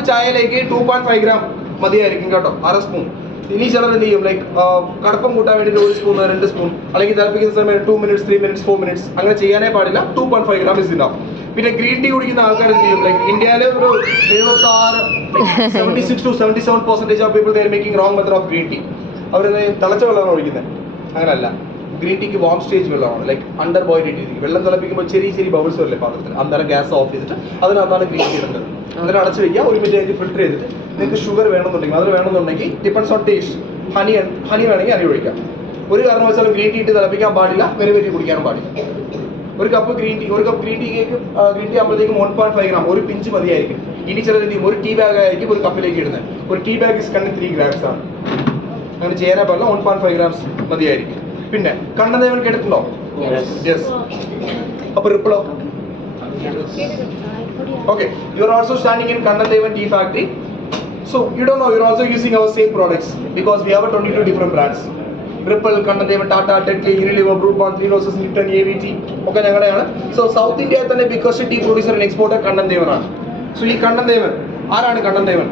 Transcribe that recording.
Cup ചായയിലേക്ക് 2.5 gram മതിയായിരിക്കും കേട്ടോ, 1/2 spoon. ഇനി ചിലർ എന്ത് ചെയ്യും, ലൈക്ക് കടുപ്പം കൂട്ടാൻ വേണ്ടി 1 സ്പൂൺ 2 സ്പൂൺ അല്ലെങ്കിൽ തിളപ്പിക്കുന്ന സമയം 2 minutes 3 minutes 4 minutes അങ്ങനെ ചെയ്യാനേ പാടില്ല. 2.5 gram ഇസ് ഇനഫ്. പിന്നെ ഗ്രീൻ ടീ കുടിക്കുന്ന ആൾക്കാർ എന്ത് ചെയ്യും, ലൈക്ക് ഇന്ത്യയിലെ ഒരു 76 to 77% of people they are making wrong method of green tea. അവരെന്ത് തിളച്ച വെള്ളമാണ് ഒഴിക്കുന്നത്. അങ്ങനെയല്ല, ഗ്രീൻ ടീക്ക് വാം സ്റ്റേജ് വെള്ളമാണ്, ലൈക്ക് അണ്ടർ ബോയിൽ ഇട്ടിരിക്കും. വെള്ളം തിളപ്പിക്കുമ്പോൾ ചെറിയ ചെറിയ ബബിൾസ് വരില്ലേ പാത്രത്തിൽ, അന്നേരം ഗ്യാസ് ഓഫ് ചെയ്തിട്ട് അതിനകത്താണ് ഗ്രീൻ ടീ ഇടേണ്ടത്. അതിന് അടച്ച് വയ്ക്കുക, 1 minute കഴിഞ്ഞ് ഫിൽറ്റർ ചെയ്തിട്ട് നിങ്ങൾക്ക് ഷുഗർ വേണമെന്നുണ്ടെങ്കിൽ അതിൽ വേണമെന്നുണ്ടെങ്കിൽ ഡിപ്പെൻഡ്സ് ഓൺ ടേസ്റ്റ്, ഹണി വേണമെങ്കിൽ ഹണി ഒഴിക്കാം. ഒരു കാരണവശാലും ഗ്രീൻ ടീ ഇട്ട് തിളപ്പിക്കാൻ പാടില്ല, വെറുതെ കുടിക്കാനും പാടില്ല. ഒരു കപ്പ് ഗ്രീൻ ടീ ആകുമ്പോഴത്തേക്കും 1.5 gram, ഒരു പിഞ്ച് മതിയായിരിക്കും. ഇനി ചിലർ എന്ത് ചെയ്യും, ഒരു ടീ ബാഗ് ആയിരിക്കും ഒരു കപ്പിലേക്ക് ഇടുന്നത്. ഒരു tea bag is containing 3 grams ആണ്. അങ്ങനെ ചെയ്യാനേ പാടില്ല, 1.5 grams മതിയായിരിക്കും. പിന്നെ കണ്ണദേവൻ കേട്ടിട്ടുണ്ടോ? യെസ്. അപ്പൊ റിപ്ലോ? Okay, you are also standing in Kannadevan Tea Factory. So you don't know, you are also using our same products because we have 22 different brands. Ripple, Kannadevan, Tata, Tetley, Unilever, Brute Bond, Three Roses, Lipton, AVT. Okay, ഞങ്ങളുടെയാണ്. So South India തന്നെ biggest tea producer and exporter Kannadevan ആണ്. So ഈ Kannadevan ആരാണ് Kannadevan?